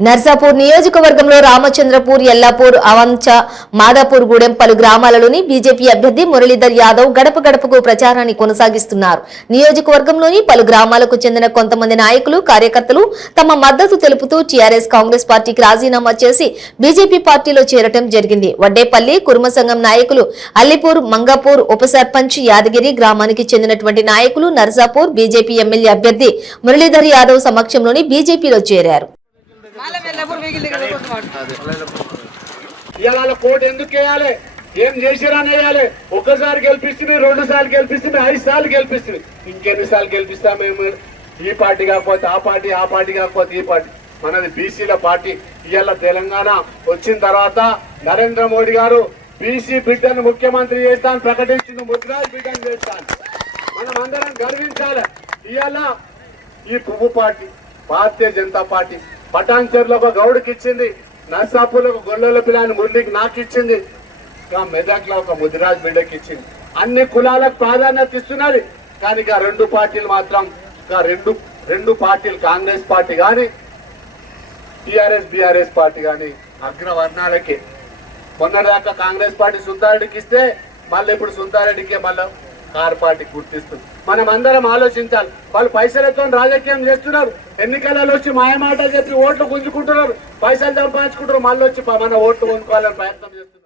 నర్సాపూర్ నియోజకవర్గంలో రామచంద్రపూర్, ఎల్లాపూర్, అవంచ, మాదాపూర్ గూడెం పలు గ్రామాలలోని బీజేపీ అభ్యర్థి మురళీధర్ యాదవ్ గడప గడపకు ప్రచారాన్ని కొనసాగిస్తున్నారు. నియోజకవర్గంలోని పలు గ్రామాలకు చెందిన కొంతమంది నాయకులు, కార్యకర్తలు తమ మద్దతు తెలుపుతూ టీఆర్ఎస్, కాంగ్రెస్ పార్టీకి రాజీనామా చేసి బీజేపీ పార్టీలో చేరటం జరిగింది. వడ్డేపల్లి కుర్మ సంఘం నాయకులు, అల్లిపూర్, మంగాపూర్ ఉప సర్పంచ్ యాదగిరి గ్రామానికి చెందినటువంటి నాయకులు నర్సాపూర్ బీజేపీ ఎమ్మెల్యే అభ్యర్థి మురళీధర్ యాదవ్ సమక్షంలోని బీజేపీలో చేరారు. ఇవాళ కోట్ ఎందుకు వేయాలి, ఏం చేసిరని వేయాలి. ఒక్కసారి గెలిపిస్తుంది, 2 సార్లు గెలిపిస్తుంది, 5 సార్లు గెలిపిస్తుంది. ఇంకెన్నిసార్లు గెలిపిస్తాం మేము? ఈ పార్టీ కాకపోతే ఆ పార్టీ, ఆ పార్టీ కాకపోతే ఈ పార్టీ. మనది బీసీల పార్టీ. ఇవాళ తెలంగాణ వచ్చిన తర్వాత నరేంద్ర మోడీ గారు బీసీ బిడ్డను ముఖ్యమంత్రి చేస్తాను ప్రకటించింది. ముద్రాజ్ బిడ్డను చేస్తాను. మనం అందరం గర్వించాలి. ఇవాళ ఈ పువ్వు పార్టీ, భారతీయ జనతా పార్టీ పటాన్చెరులో ఒక గౌడ్కి ఇచ్చింది, నర్సాపూర్లో ఒక గొల్లల పిల్లని మురళికి నాకు ఇచ్చింది, మెదక్లో ఒక ముదిరాజ్ బిడ్డకి ఇచ్చింది. అన్ని కులాలకు ప్రాధాన్యత ఇస్తున్నది. కానీ ఇక 2 పార్టీలు మాత్రం, రెండు పార్టీలు కాంగ్రెస్ పార్టీ కానీ టీఆర్ఎస్, బీఆర్ఎస్ పార్టీ కానీ అగ్రవర్ణాలకి. మొన్నదాకా కాంగ్రెస్ పార్టీ సుందారెడ్డికి ఇస్తే మళ్ళీ ఇప్పుడు సుందారెడ్డికే మళ్ళీ కారు పార్టీ గుర్తిస్తుంది. మనం అందరం ఆలోచించాలి. వాళ్ళు పైసలతో రాజకీయం చేస్తున్నారు. ఎన్నికలలో వచ్చి మాయమాటలు చెప్పి ఓట్లు గుంజుకుంటున్నారు, పైసలు సంపాదించుకుంటారు, మళ్ళీ వచ్చి మన ఓట్లు పొందుకోవాలని ప్రయత్నం చేస్తున్నారు.